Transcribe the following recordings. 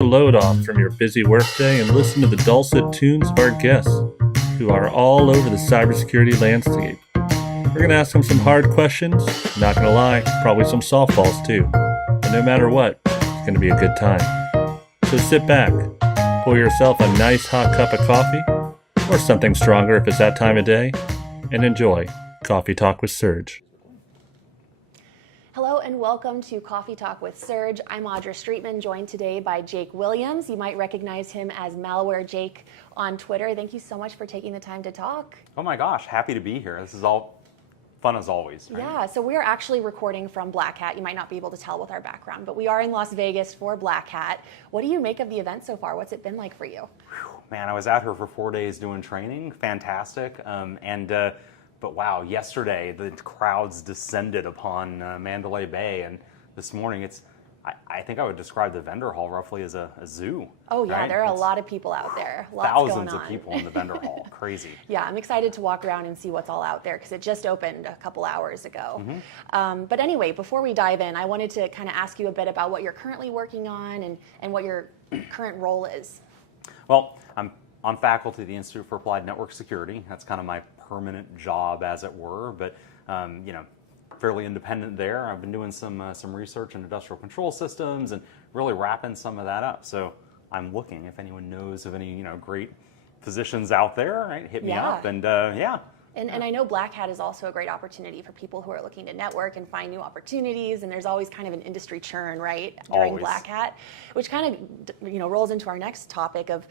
Load off from your busy workday and listen to the dulcet tunes of our guests, who are all over the cybersecurity landscape. We're going to ask them some hard questions, not going to lie, probably some softballs too. But no matter what, it's going to be a good time. So sit back, pour yourself a nice hot cup of coffee, or something stronger if it's that time of day, and enjoy Coffee Talk with Serge. Hello and welcome to Coffee Talk with Serge. I'm Audra Streetman, joined today by Jake Williams. You might recognize him as Malware Jake on Twitter. Thank you so much for taking the time to talk. Oh my gosh, happy to be here. This is all fun as always. Right? Yeah, so we are actually recording from Black Hat. You might not be able to tell with our background, but we are in Las Vegas for Black Hat. What do you make of the event so far? What's it been like for you? Man, I was out here for 4 days doing training. Fantastic. But wow, yesterday the crowds descended upon Mandalay Bay, and this morning I think I would describe the vendor hall roughly as a zoo. Oh yeah, right? there are a lot of people out there. Lots thousands going on. of people in the vendor hall. Crazy. Yeah, I'm excited to walk around and see what's all out there because it just opened a couple hours ago. But anyway, before we dive in, I wanted to kind of ask you a bit about what you're currently working on and what your current role is. Well, I'm on faculty at the Institute for Applied Network Security. That's kind of my permanent job, as it were, but fairly independent there. I've been doing some research in industrial control systems and really wrapping some of that up. So I'm looking if anyone knows of any great physicians out there, right? Hit me up, and And I know Black Hat is also a great opportunity for people who are looking to network and find new opportunities. And there's always kind of an industry churn, right, during Always. Black Hat, which kind of rolls into our next topic of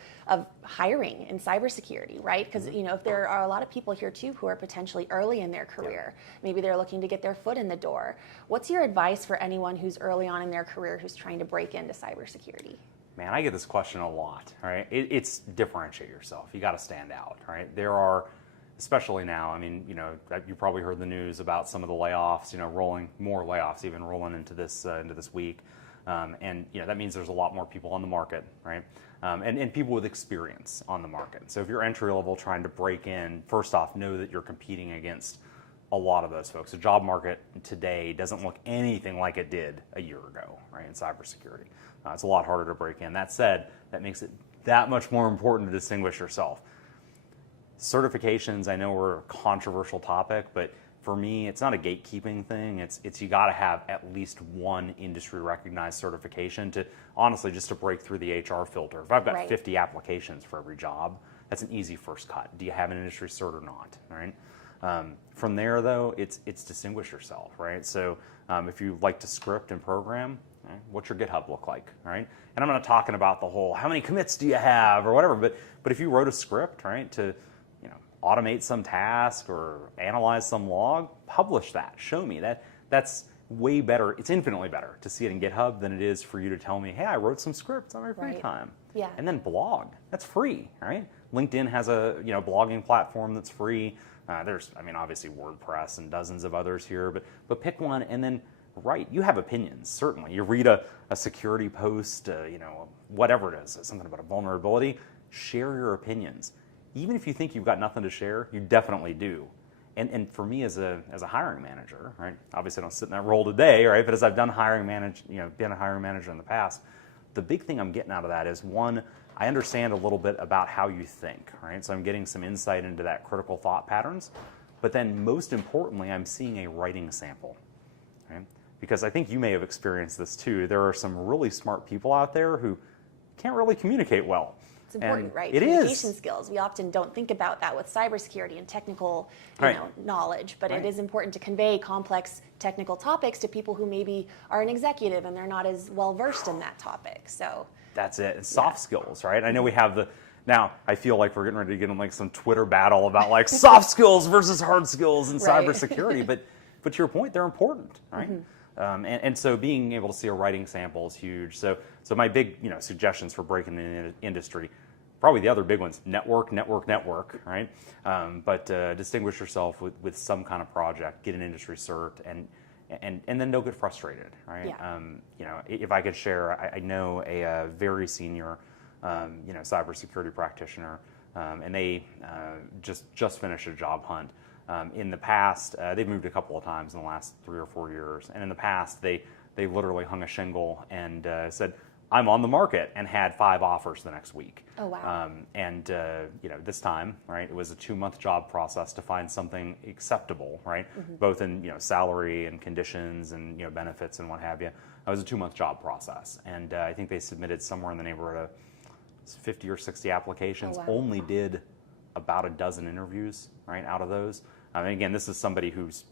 hiring in cybersecurity, right? Because if there are a lot of people here too who are potentially early in their career, maybe they're looking to get their foot in the door. What's your advice for anyone who's early on in their career who's trying to break into cybersecurity? Man, I get this question a lot, right? It's differentiate yourself. You got to stand out, right? There are, especially now, I mean, you probably heard the news about some of the layoffs, more layoffs even rolling into this week. And that means there's a lot more people on the market, right? And people with experience on the market. So if you're entry level trying to break in, first off, know that you're competing against a lot of those folks. The job market today doesn't look anything like it did a year ago, right, in cybersecurity. It's a lot harder to break in. That said, that makes it that much more important to distinguish yourself. Certifications, I know, are a controversial topic, but for me, it's not a gatekeeping thing. It's you got to have at least one industry recognized certification to honestly just to break through the HR filter. If I've got 50 applications for every job, that's an easy first cut. Do you have an industry cert or not? Right. From there, though, it's distinguish yourself, right? So if you like to script and program, right, what's your GitHub look like, right? And I'm not talking about the whole how many commits do you have or whatever, but if you wrote a script, right, to automate some task or analyze some log, publish that. Show me that. That's way better. It's infinitely better to see it in GitHub than it is for you to tell me, hey, I wrote some scripts on my free time. Yeah. And then blog. That's free, right? LinkedIn has a blogging platform that's free. There's, obviously WordPress and dozens of others here, but pick one and then write. You have opinions, certainly. You read a security post, whatever it is, something about a vulnerability, share your opinions. Even if you think you've got nothing to share, you definitely do. And for me as a hiring manager, right? Obviously I don't sit in that role today, right? But as I've been a hiring manager in the past, the big thing I'm getting out of that is, one, I understand a little bit about how you think, right? So I'm getting some insight into that critical thought patterns. But then most importantly, I'm seeing a writing sample, right? Because I think you may have experienced this too. There are some really smart people out there who can't really communicate well. It's important, right? It Communication is. skills. We often don't think about that with cybersecurity and technical, knowledge, but it is important to convey complex technical topics to people who maybe are an executive and they're not as well versed in that topic. So that's it. It's soft skills, right? I know we have now I feel like we're getting ready to get in like some Twitter battle about like soft skills versus hard skills in cybersecurity, but to your point, they're important, right? And so being able to see a writing sample is huge. So my big suggestions for breaking in the industry, probably the other big ones, network, right? But distinguish yourself with some kind of project, get an industry cert, and then don't get frustrated, right? Yeah. If I could share, I know a very senior cybersecurity practitioner, and they just finished a job hunt. In the past, they've moved a couple of times in the last 3 or 4 years, and in the past they literally hung a shingle and said, I'm on the market and had 5 offers the next week. Oh, wow. This time, right, it was a 2-month job process to find something acceptable, right, both in salary and conditions and benefits and what have you. It was a 2-month job process, and I think they submitted somewhere in the neighborhood of 50 or 60 applications. Oh, wow. Only did about a dozen interviews, right, out of those. And again, this is somebody who's,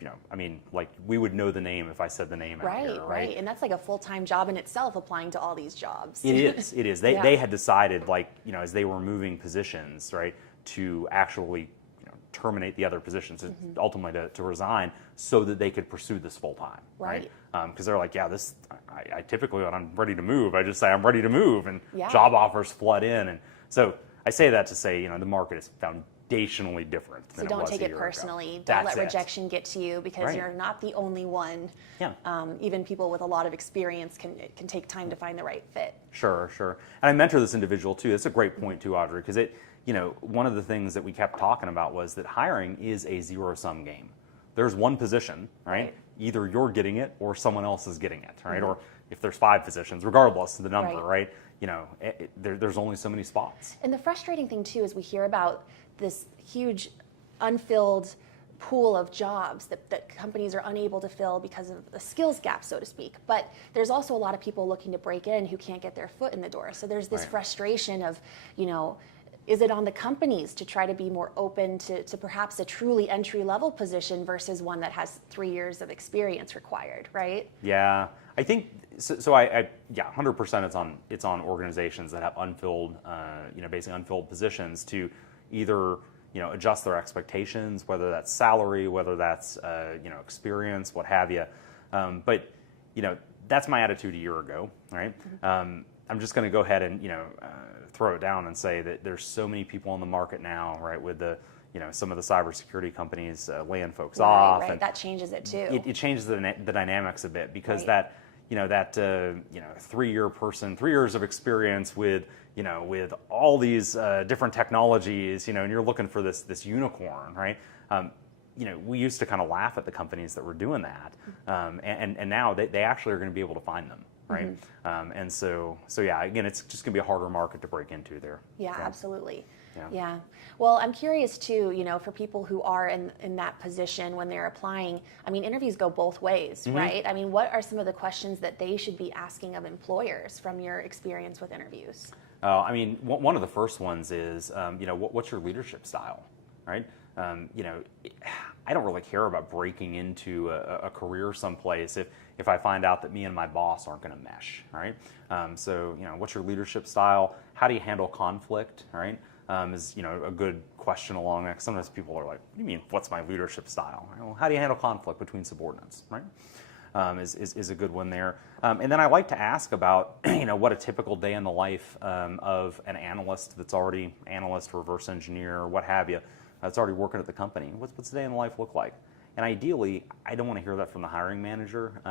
we would know the name if I said the name out here, right? Right. And that's like a full-time job in itself, applying to all these jobs. It is. They had decided, as they were moving positions, right, to actually terminate the other positions, ultimately to resign, so that they could pursue this full-time, right? Because they're like, I typically, when I'm ready to move, I just say I'm ready to move, and job offers flood in. And so I say that to say, the market is foundationally different than it was a year ago. So don't take it personally. Don't let rejection get to you, because you're not the only one. Yeah. Even people with a lot of experience can take time to find the right fit. Sure. And I mentor this individual too. It's a great point too, Audrey, because one of the things that we kept talking about was that hiring is a zero-sum game. There's one position, right? Either you're getting it or someone else is getting it, right? Or if there's 5 positions, regardless of the number, right? There's only so many spots. And the frustrating thing too is we hear about this huge unfilled pool of jobs that companies are unable to fill because of the skills gap, so to speak. But there's also a lot of people looking to break in who can't get their foot in the door. So there's this frustration of, is it on the companies to try to be more open to perhaps a truly entry-level position versus one that has 3 years of experience required, right? Yeah, I think so. I 100% it's on organizations that have unfilled, basically unfilled positions to either adjust their expectations, whether that's salary, whether that's experience, what have you. But that's my attitude a year ago, right? I'm just going to go ahead and throw it down and say that there's so many people on the market now, right, with the some of the cybersecurity companies laying folks off. Right, and that changes it too. It changes the dynamics a bit, because that 3-year person, 3 years of experience with with all these different technologies, and you're looking for this unicorn, right? We used to kind of laugh at the companies that were doing that, and now they actually are going to be able to find them. Right, and so again, it's just going to be a harder market to break into there. Yeah, absolutely. Yeah. Well, I'm curious too, for people who are in that position when they're applying, interviews go both ways, right? What are some of the questions that they should be asking of employers from your experience with interviews? One of the first ones is, what's your leadership style, right? I don't really care about breaking into a career someplace if I find out that me and my boss aren't going to mesh, right? What's your leadership style? How do you handle conflict, right? Is a good question along that. Sometimes people are like, what do you mean, what's my leadership style? Well, how do you handle conflict between subordinates, right? Is a good one there. And then I like to ask about, what a typical day in the life of an analyst that's already analyst, reverse engineer, what have you, that's already working at the company. What's the day in the life look like? And ideally, I don't want to hear that from the hiring manager.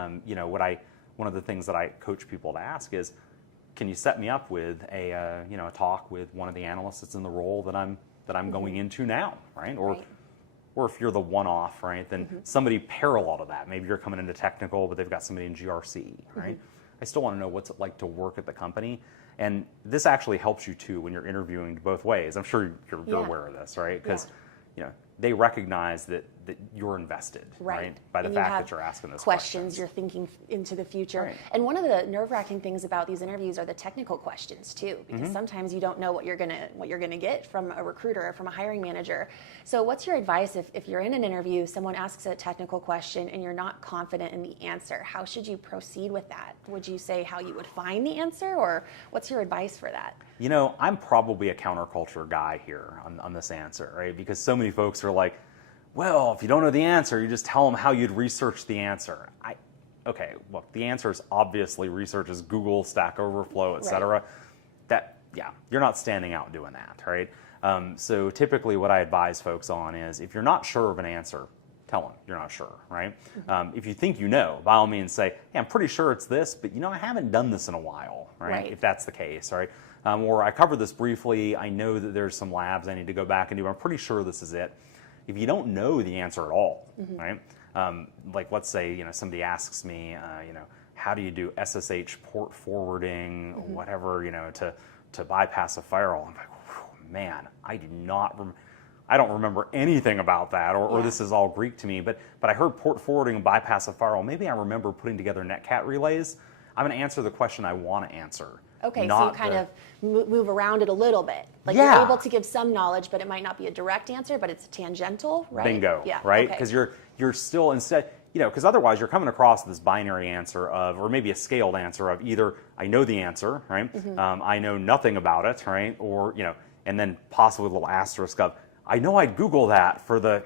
One of the things that I coach people to ask is, can you set me up with a talk with one of the analysts that's in the role that I'm going into now, right? Or if you're the one-off, right, then somebody parallel to that. Maybe you're coming into technical, but they've got somebody in GRC, right? I still want to know what's it like to work at the company. And this actually helps you too when you're interviewing both ways. I'm sure you're aware of this, right? Because they recognize that you're invested, right? By the fact that you're asking those questions. You're thinking into the future. Right. And one of the nerve-wracking things about these interviews are the technical questions too, because sometimes you don't know what you're gonna get from a recruiter or from a hiring manager. So what's your advice if you're in an interview, someone asks a technical question and you're not confident in the answer? How should you proceed with that? Would you say how you would find the answer, or what's your advice for that? I'm probably a counterculture guy here on this answer, right? Because so many folks are like, well, if you don't know the answer, you just tell them how you'd research the answer. Okay, look, the answer is obviously researches Google, Stack Overflow, et cetera. You're not standing out doing that, right? So typically what I advise folks on is, if you're not sure of an answer, tell them you're not sure, right? If you think by all means say, hey, I'm pretty sure it's this, but I haven't done this in a while, right? If that's the case, right? Or I covered this briefly, I know that there's some labs I need to go back and do, I'm pretty sure this is it. If you don't know the answer at all, right? Like let's say, somebody asks me, how do you do SSH port forwarding, whatever, to bypass a firewall. I'm like, man, I don't remember anything about that, or this is all Greek to me. But I heard port forwarding and bypass a firewall. Maybe I remember putting together netcat relays. I'm going to answer the question I want to answer. Okay, so you kind of move around it a little bit. Like Yeah. you're able to give some knowledge, but it might not be a direct answer, but it's tangential, right? Bingo, Yeah. right? Okay. Because you're still instead, because otherwise you're coming across this binary answer of, or maybe a scaled answer of either I know the answer, right? I know nothing about it, right? Or, and then possibly a little asterisk of, I know I'd Google that for the,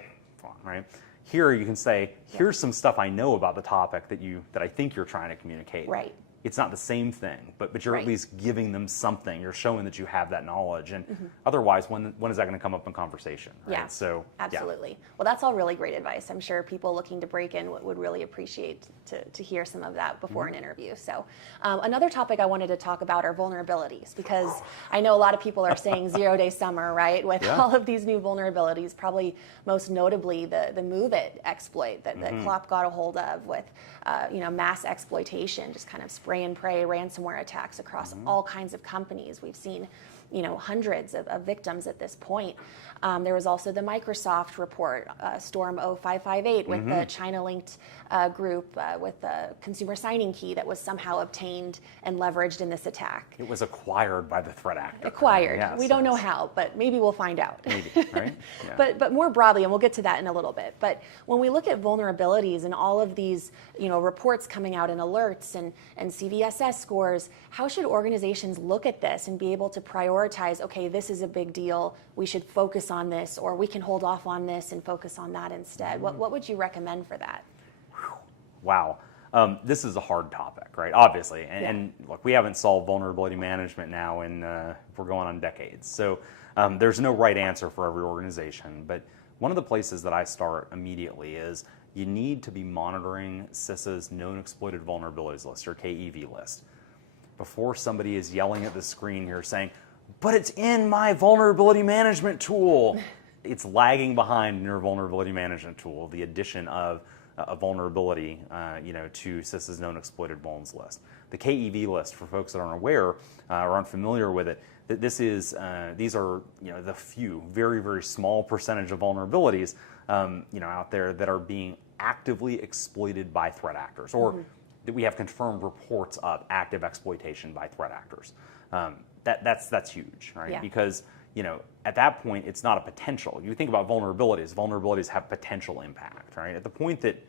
right? Here you can say, here's some stuff I know about the topic that I think you're trying to communicate. Right. It's not the same thing, but you're at least giving them something. You're showing that you have that knowledge. And otherwise, when is that going to come up in conversation? Right? Yeah, So, absolutely. Well, that's all really great advice. I'm sure people looking to break in would really appreciate to hear some of that before an interview. So another topic I wanted to talk about are vulnerabilities, because I know a lot of people are saying 0-day summer, right? With all of these new vulnerabilities, probably most notably the MoveIt exploit that Klopp got a hold of with mass exploitation, just kind of spray and pray ransomware attacks across all kinds of companies. We've seen hundreds of victims at this point. There was also the Microsoft report, Storm 0558, with the China-linked group with the consumer signing key that was somehow obtained and leveraged in this attack. It was acquired by the threat actor. Acquired. Yes, we don't know how, but maybe we'll find out. Maybe, right? Yeah. But more broadly, and we'll get to that in a little bit, but when we look at vulnerabilities and all of these reports coming out and alerts and CVSS scores, how should organizations look at this and be able to prioritize, okay, this is a big deal, we should focus on this, or we can hold off on this and focus on that instead? What would you recommend for that? Wow. This is a hard topic, right? Obviously. And look, we haven't solved vulnerability management now in, we're going on decades. So there's no right answer for every organization. But one of the places that I start immediately is you need to be monitoring CISA's known exploited vulnerabilities list, or KEV list, before somebody is yelling at the screen here saying, but it's in my vulnerability management tool. It's lagging behind in your vulnerability management tool, the addition of a vulnerability to CISA's known exploited vulns list. The KEV list, for folks that aren't aware or aren't familiar with it, these are the few, very, very small percentage of vulnerabilities out there that are being actively exploited by threat actors, or that we have confirmed reports of active exploitation by threat actors. That's huge, right? Yeah. Because at that point, it's not a potential. You think about vulnerabilities have potential impact, right? At the point that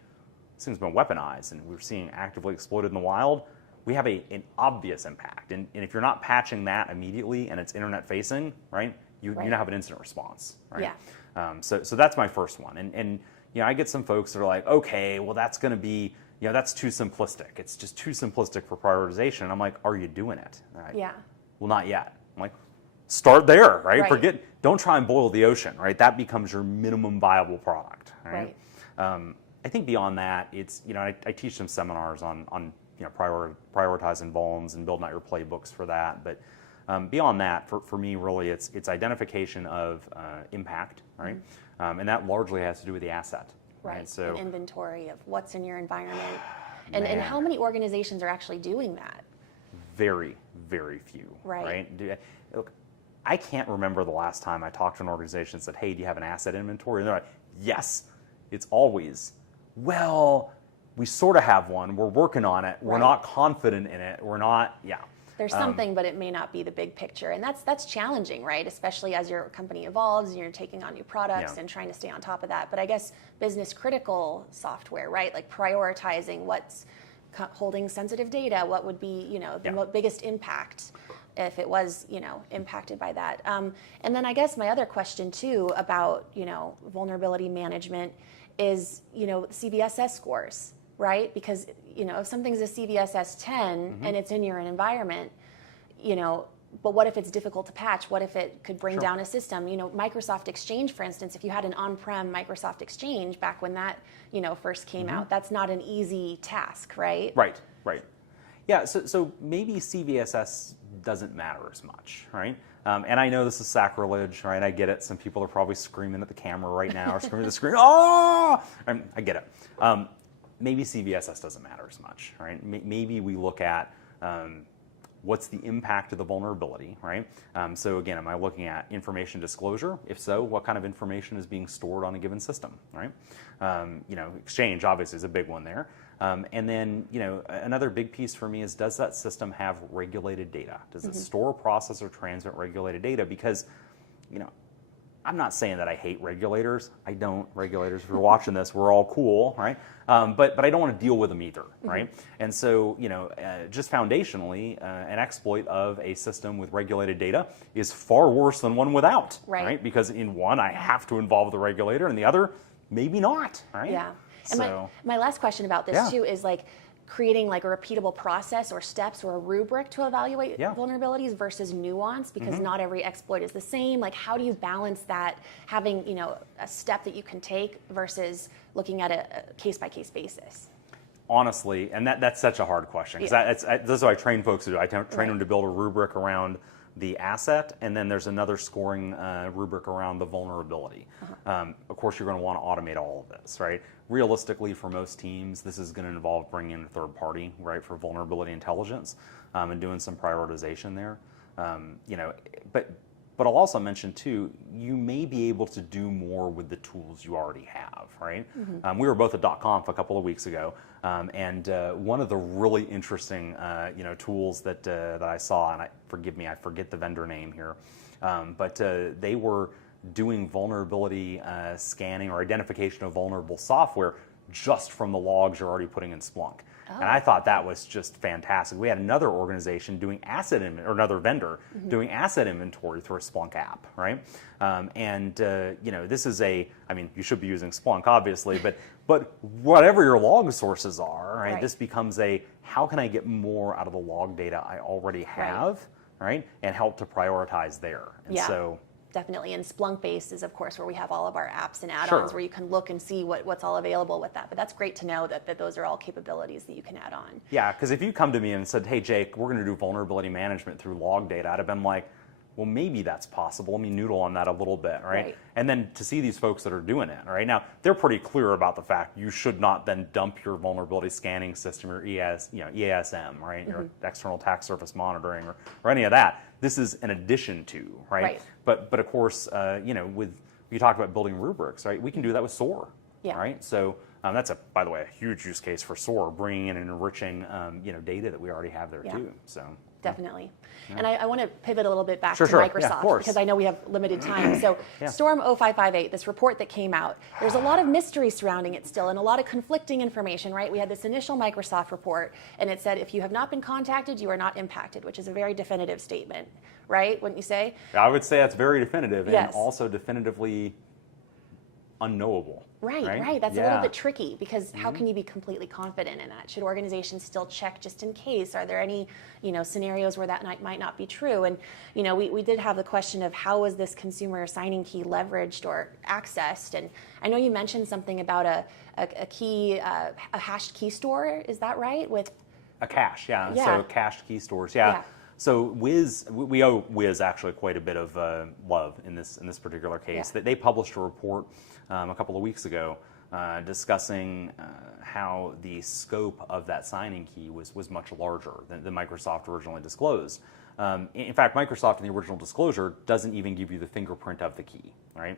this thing's been weaponized and we're seeing actively exploited in the wild, we have an obvious impact. And if you're not patching that immediately and it's internet facing, right, you now have an incident response, right? Yeah. So that's my first one. And I get some folks that are like, okay, well, that's going to be, that's too simplistic. It's just too simplistic for prioritization. And I'm like, are you doing it? Right? Yeah. Well, not yet. I'm like, start there, right? Right. Don't try and boil the ocean, right? That becomes your minimum viable product, right? I think beyond that, it's, I teach some seminars on prioritizing vulns and building out your playbooks for that. But beyond that, for me, really, it's identification of impact, right? And that largely has to do with the asset. Right. So an inventory of what's in your environment. And how many organizations are actually doing that? Very, very few. Right. Look, I can't remember the last time I talked to an organization and said, hey, do you have an asset inventory? And they're like, yes. It's always, well, we sort of have one. We're working on it. We're not confident in it. We're not, There's something, but it may not be the big picture. And that's challenging, right? Especially as your company evolves and you're taking on new products and trying to stay on top of that. But I guess business critical software, right? Like prioritizing what's holding sensitive data, what would be, the biggest impact if it was, impacted by that. And then I guess my other question too about, vulnerability management is, CVSS scores, right? Because, if something's a CVSS 10 and it's in your environment, but what if it's difficult to patch? What if it could bring down a system? Microsoft Exchange, for instance, if you had an on-prem Microsoft Exchange back when that, first came out, that's not an easy task, right? Right. Yeah, so maybe CVSS doesn't matter as much, right? And I know this is sacrilege, right? I get it. Some people are probably screaming at the camera right now or screaming at the screen. Oh! I get it. maybe CVSS doesn't matter as much, right? Maybe we look at what's the impact of the vulnerability, right? So again, am I looking at information disclosure? If so, what kind of information is being stored on a given system, right? Exchange obviously is a big one there. And then, another big piece for me is, does that system have regulated data? Does it store, process, or transmit regulated data? Because, I'm not saying that I hate regulators. I don't. Regulators, if you're watching this, we're all cool, right? But I don't want to deal with them either, right? And so, just foundationally, an exploit of a system with regulated data is far worse than one without, right? Because in one, I have to involve the regulator, and the other, maybe not, right? Yeah. And So, my last question about this too is like creating like a repeatable process or steps or a rubric to evaluate vulnerabilities versus nuance, because not every exploit is the same. Like, how do you balance that, having a step that you can take versus looking at a case-by-case basis? honestly, and that's such a hard question, because that's what I train folks to do. I train them to build a rubric around the asset, and then there's another scoring rubric around the vulnerability. Of course, you're going to want to automate all of this, right? Realistically, for most teams, this is going to involve bringing in a third party, right, for vulnerability intelligence, and doing some prioritization there. But I'll also mention too, you may be able to do more with the tools you already have, right? We were both at .conf a couple of weeks ago, and one of the really interesting tools that I saw, and forgive me, I forget the vendor name here, but they were doing vulnerability scanning or identification of vulnerable software just from the logs you're already putting in Splunk. And I thought that was just fantastic. We had another organization doing or another vendor doing asset inventory through a Splunk app, right? This is I mean, you should be using Splunk, obviously, but whatever your log sources are, right? This becomes how can I get more out of the log data I already have, right? And help to prioritize there. And so, definitely. And Splunk-based is, of course, where we have all of our apps and add-ons where you can look and see what's all available with that. But that's great to know that those are all capabilities that you can add on. Yeah, because if you come to me and said, hey, Jake, we're going to do vulnerability management through log data, I'd have been like, well, maybe that's possible. Let me noodle on that a little bit, right? And then to see these folks that are doing it, right? Now, they're pretty clear about the fact you should not then dump your vulnerability scanning system, or EASM, right? Your external attack surface monitoring or any of that. This is an addition to, right? But of course, with you talked about building rubrics, right? We can do that with SOAR, right? So that's by the way, a huge use case for SOAR, bringing in and enriching, data that we already have there too. So. Definitely. And I want to pivot a little bit back to Microsoft, because I know we have limited time. So Storm 0558, this report that came out, there's a lot of mystery surrounding it still and a lot of conflicting information, right? We had this initial Microsoft report, and it said, if you have not been contacted, you are not impacted, which is a very definitive statement, right? Wouldn't you say? I would say that's very definitive and also definitively unknowable. Right. That's a little bit tricky, because how can you be completely confident in that? Should organizations still check just in case? Are there any, scenarios where that might not be true? And, we did have the question of how was this consumer signing key leveraged or accessed? And I know you mentioned something about a key, a hashed key store. Is that right? With a cache, So cached key stores, So Wiz, we owe Wiz actually quite a bit of love in this particular case. They published a report a couple of weeks ago discussing how the scope of that signing key was much larger than Microsoft originally disclosed. In fact, Microsoft in the original disclosure doesn't even give you the fingerprint of the key, right?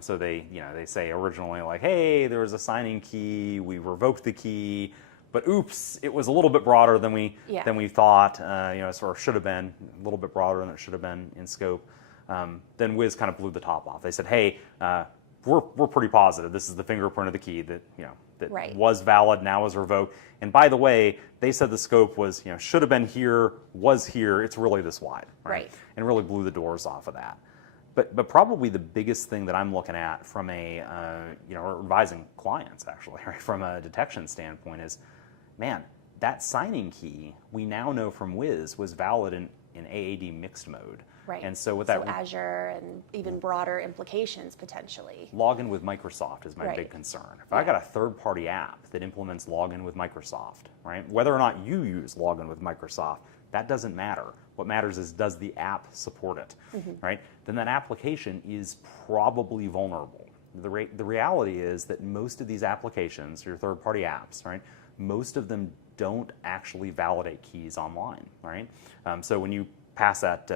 So they say originally like, hey, there was a signing key, we revoked the key, but oops, it was a little bit broader than we thought, or should have been a little bit broader than it should have been in scope. Then Wiz kind of blew the top off. They said, hey, we're pretty positive this is the fingerprint of the key that was valid, now is revoked. And by the way, they said the scope was should have been here, was here. It's really this wide, right? And really blew the doors off of that. But probably the biggest thing that I'm looking at from or advising clients actually, right, from a detection standpoint is, man, that signing key we now know from Wiz was valid in AAD mixed mode. Right. And so with Azure and even broader implications potentially. Login with Microsoft is my big concern. If I got a third-party app that implements login with Microsoft, right? Whether or not you use login with Microsoft, that doesn't matter. What matters is, does the app support it, right? Then that application is probably vulnerable, The reality is that most of these applications, your third-party apps, right, most of them don't actually validate keys online, right? So when you pass that,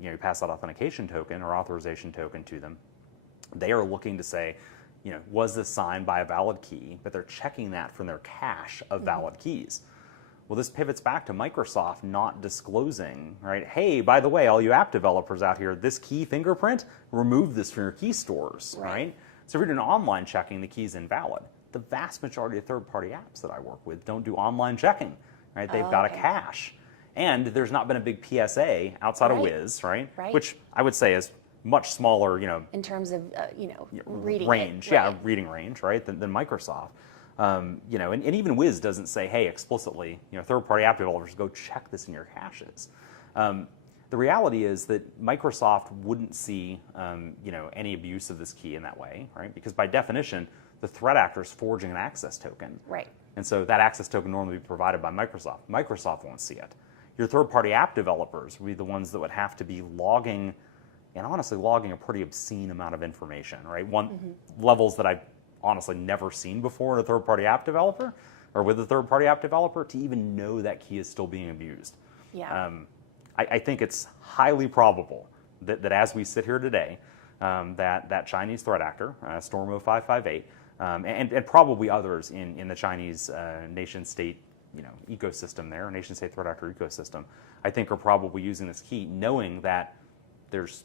you pass that authentication token or authorization token to them, they are looking to say, was this signed by a valid key? But they're checking that from their cache of valid keys. Well, this pivots back to Microsoft not disclosing, right? Hey, by the way, all you app developers out here, this key fingerprint, remove this from your key stores, right? So if you're doing online checking, the key's invalid. The vast majority of third-party apps that I work with don't do online checking, right? They've got a cache. And there's not been a big PSA outside of Wiz, right? Which I would say is much smaller, in terms of, reading range, reading range, right, than Microsoft. And even Wiz doesn't say, hey, explicitly, third-party app developers, go check this in your caches. The reality is that Microsoft wouldn't see, any abuse of this key in that way, right? Because by definition, the threat actor is forging an access token. Right. And so that access token normally be provided by Microsoft. Microsoft won't see it. Your third-party app developers would be the ones that would have to be logging, and honestly logging a pretty obscene amount of information, right? Levels that I've honestly never seen before in a third-party app developer or with a third-party app developer to even know that key is still being abused. Yeah. I think it's highly probable that as we sit here today, that Chinese threat actor, Storm 0558, and probably others in the Chinese nation-state ecosystem there, nation-state threat actor ecosystem, I think are probably using this key knowing that there's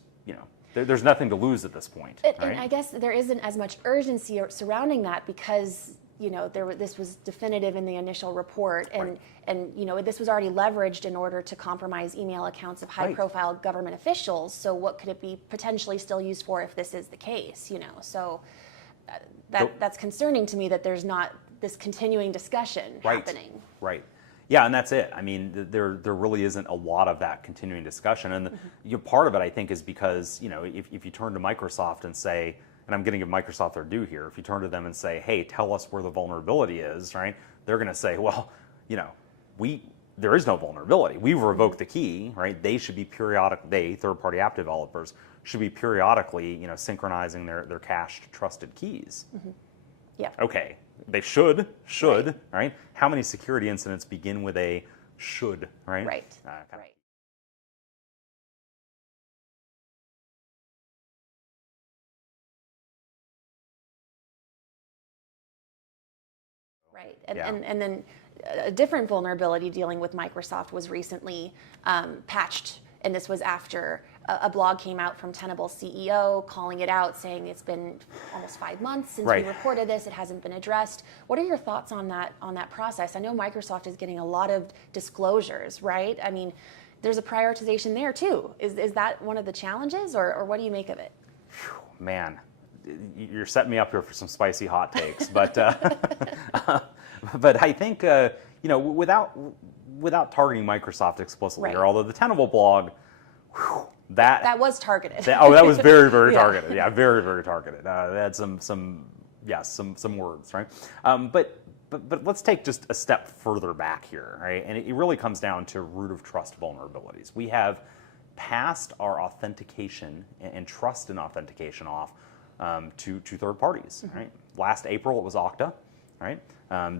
nothing to lose at this point. And I guess there isn't as much urgency surrounding that because this was definitive in the initial report, and this was already leveraged in order to compromise email accounts of high-profile government officials. So what could it be potentially still used for if this is the case? So that's concerning to me that there's not this continuing discussion happening. Right. Yeah, and that's it. I mean, there really isn't a lot of that continuing discussion, and part of it I think is because if you turn to Microsoft and say, and I'm going to give Microsoft their due here, if you turn to them and say, hey, tell us where the vulnerability is, right? They're going to say, well, there is no vulnerability. We've revoked the key, right? They should be third-party app developers, should be periodically, synchronizing their cached trusted keys. Yeah. Okay, they should, right? How many security incidents begin with a should, right? Right. Right. And then a different vulnerability dealing with Microsoft was recently patched, and this was after a blog came out from Tenable's CEO calling it out, saying it's been almost 5 months since we reported this, it hasn't been addressed. What are your thoughts on that process? I know Microsoft is getting a lot of disclosures, right? I mean, there's a prioritization there too. Is that one of the challenges, or what do you make of it? Man, you're setting me up here for some spicy hot takes, but but I think without targeting Microsoft explicitly, or although the Tenable blog, that was targeted. That was very, very targeted. Yeah, very, very targeted. They had some words, right? But let's take just a step further back here, right? And it really comes down to root of trust vulnerabilities. We have passed our authentication and trust in authentication off to third parties, right? Last April it was Okta, right?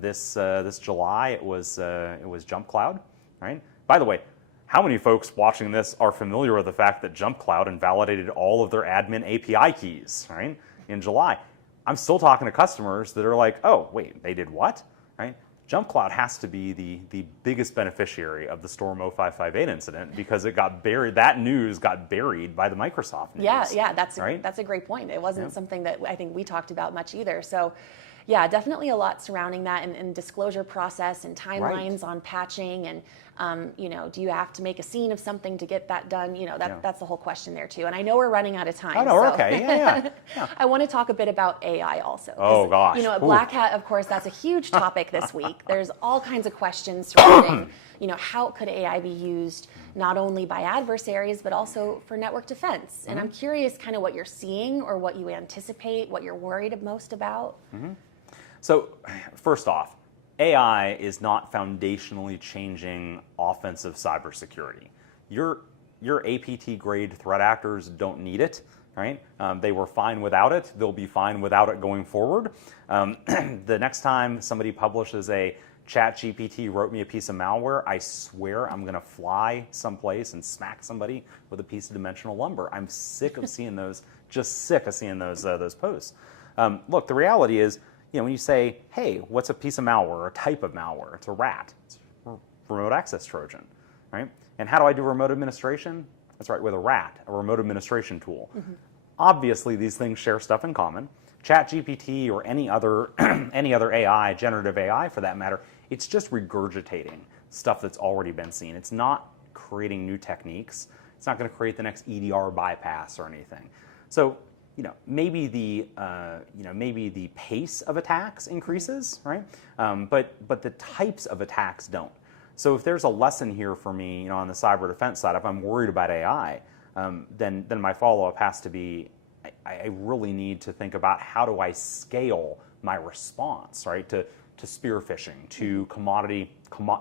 This July it was JumpCloud, right? By the way, how many folks watching this are familiar with the fact that JumpCloud invalidated all of their admin API keys, right? In July, I'm still talking to customers that are like, oh wait, they did what, right? JumpCloud has to be the biggest beneficiary of the Storm 0558 incident because it got buried. That news got buried by the Microsoft news. Yeah, that's a great point. It wasn't something that I think we talked about much either. So, yeah, definitely a lot surrounding that and disclosure process and timelines on patching and do you have to make a scene of something to get that done? That's the whole question there too. And I know we're running out of time. Oh no, we're okay. Yeah. I want to talk a bit about AI also. Oh gosh. Black Hat, of course, that's a huge topic this week. There's all kinds of questions surrounding, how could AI be used not only by adversaries but also for network defense? And I'm curious kind of what you're seeing or what you anticipate, what you're worried most about. So, first off, AI is not foundationally changing offensive cybersecurity. Your your APT grade threat actors don't need it, right? They were fine without it. They'll be fine without it going forward. The next time somebody publishes a ChatGPT wrote me a piece of malware, I swear I'm going to fly someplace and smack somebody with a piece of dimensional lumber. I'm sick of seeing those, just sick of seeing those posts. Look, the reality is, when you say, hey, what's a piece of malware or a type of malware? It's a rat. It's a remote access Trojan, right? And how do I do remote administration? That's right, with a rat, a remote administration tool. Obviously, these things share stuff in common. ChatGPT or any other AI, generative AI for that matter, it's just regurgitating stuff that's already been seen. It's not creating new techniques. It's not going to create the next EDR bypass or anything. So, maybe the pace of attacks increases, right? But the types of attacks don't. So if there's a lesson here for me, on the cyber defense side, if I'm worried about AI, then my follow-up has to be, I really need to think about how do I scale my response, right? To spear phishing, to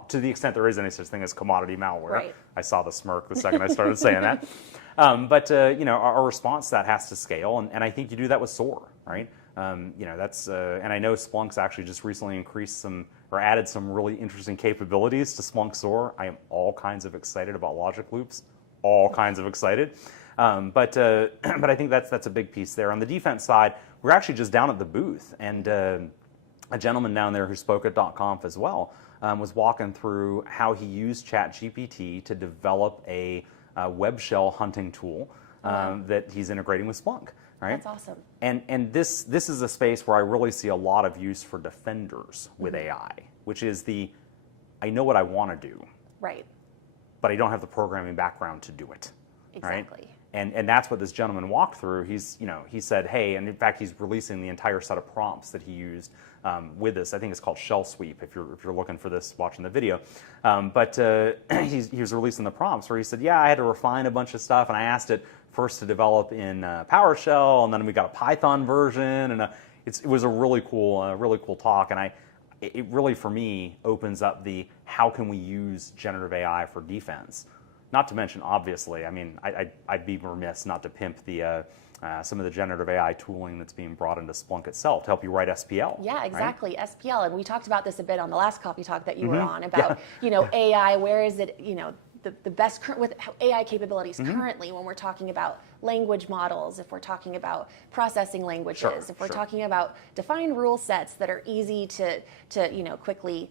to the extent there is any such thing as commodity malware. Right. I saw the smirk the second I started saying that. But our response to that has to scale, and I think you do that with SOAR, right? That's and I know Splunk's actually just recently increased added some really interesting capabilities to Splunk SOAR. I am all kinds of excited about logic loops, all kinds of excited. But I think that's a big piece there. On the defense side, we're actually just down at the booth, and a gentleman down there who spoke at .conf as well was walking through how he used ChatGPT to develop a web shell hunting tool that he's integrating with Splunk. Right? That's awesome. And this is a space where I really see a lot of use for defenders with AI, which is I know what I want to do, Right. but I don't have the programming background to do it. Exactly. Right? And that's what this gentleman walked through. He said, hey, and in fact, he's releasing the entire set of prompts that he used with this. I think it's called Shell Sweep if you're looking for this, watching the video. But he was releasing the prompts where he said, yeah, I had to refine a bunch of stuff, and I asked it first to develop in PowerShell, and then we got a Python version, and it was a really cool talk. And it really, for me, opens up the how can we use generative AI for defense. Not to mention, obviously, I'd be remiss not to pimp some of the generative AI tooling that's being brought into Splunk itself to help you write SPL. Yeah, exactly. Right? SPL, and we talked about this a bit on the last coffee talk that you were on about, Yeah. AI. Where is it? The best with AI capabilities currently when we're talking about language models, if we're talking about processing languages, if we're talking about defined rule sets that are easy to quickly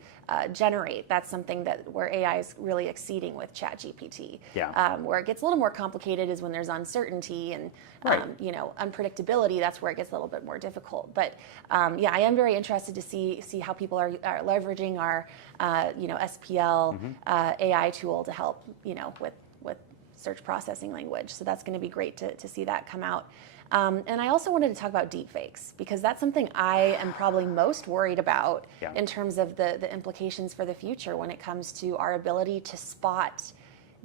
generate. That's something where AI is really exceeding with ChatGPT. Yeah. Where it gets a little more complicated is when there's uncertainty and unpredictability. That's where it gets a little bit more difficult. But I am very interested to see how people are leveraging our SPL AI tool to help with search processing language. So that's going to be great to see that come out. And I also wanted to talk about deepfakes, because that's something I am probably most worried about in terms of the implications for the future when it comes to our ability to spot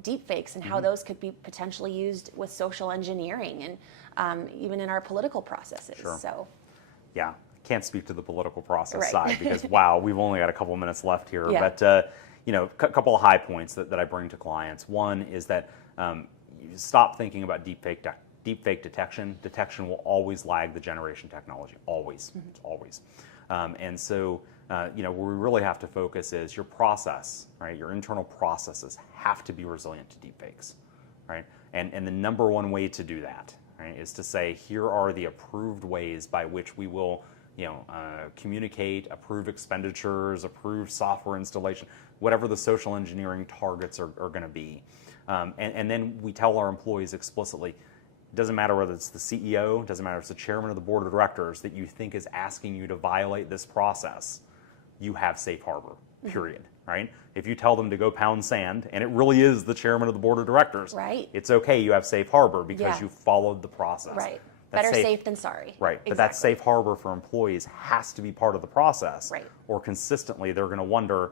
deepfakes and how those could be potentially used with social engineering and even in our political processes. Sure. So, yeah, can't speak to the political process Right. side because wow, we've only got a couple minutes left here. Yeah. But a couple of high points that I bring to clients. One is that you stop thinking about deepfake detection. Detection will always lag the generation technology. Always. It's always. And so, where we really have to focus is your process, right? Your internal processes have to be resilient to deepfakes, right? And the number one way to do that, right, is to say, here are the approved ways by which we will, communicate, approve expenditures, approve software installation, whatever the social engineering targets are going to be. And then we tell our employees explicitly, it doesn't matter whether it's the CEO, doesn't matter if it's the chairman of the board of directors that you think is asking you to violate this process, you have safe harbor, period, right? If you tell them to go pound sand, and it really is the chairman of the board of directors, right. It's okay, you have safe harbor because you followed the process. Right. That's Better safe than sorry. Right, Exactly. but that safe harbor for employees has to be part of the process. Right. Or consistently they're going to wonder,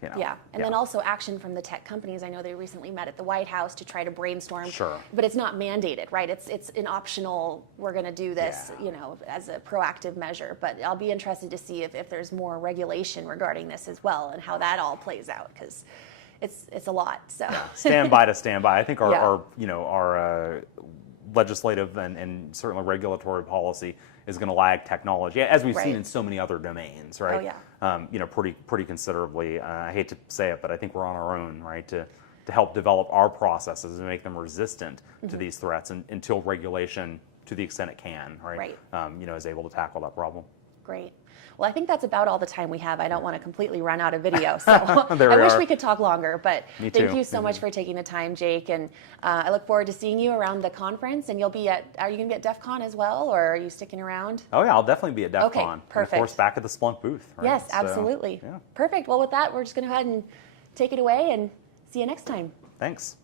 Yeah, and then also action from the tech companies. I know they recently met at the White House to try to brainstorm. Sure. But it's not mandated, right? It's an optional, we're going to do this, as a proactive measure. But I'll be interested to see if there's more regulation regarding this as well and how that all plays out, because it's a lot. So stand by to stand by. I think Yeah. our legislative and certainly regulatory policy is going to lag technology, as we've seen Right. in so many other domains, right? Oh, yeah. Pretty considerably. I hate to say it, but I think we're on our own, right, to help develop our processes and make them resistant to these threats until regulation, to the extent it can, right? Right. Is able to tackle that problem. Great. Well, I think that's about all the time we have. I don't want to completely run out of video, so There I we wish are. we could talk longer. But Me thank too. you so much for taking the time, Jake. And I look forward to seeing you around the conference. And are you going to be at DEF CON as well, or are you sticking around? Oh yeah, I'll definitely be at DEF Okay, CON. And of perfect. course, back at the Splunk booth. Right? Yes, So, absolutely. yeah. Perfect. Well, with that, we're just going to go ahead and take it away and see you next time. Thanks.